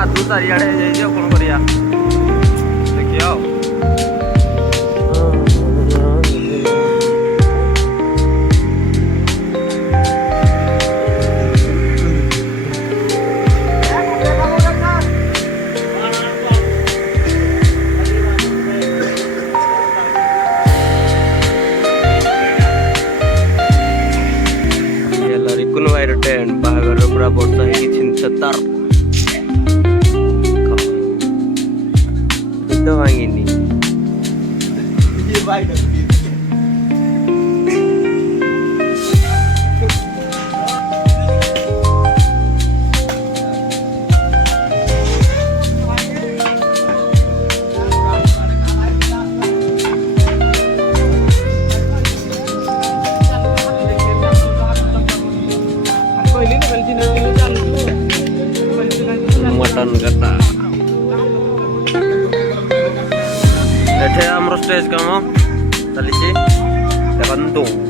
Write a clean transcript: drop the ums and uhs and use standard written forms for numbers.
कादू चारिआडे ହେଇଯାଇଛି ଆଉ କଣ କରିବା ଦେଖିବା ଆଉ टेंट बाहर पूरा ବର୍ଷା ହେଇକି ଛିନଛତର ନିଦ ଭାଙ୍ଗିନି मटन कटा एठे हमरो स्टेज काम चली देखु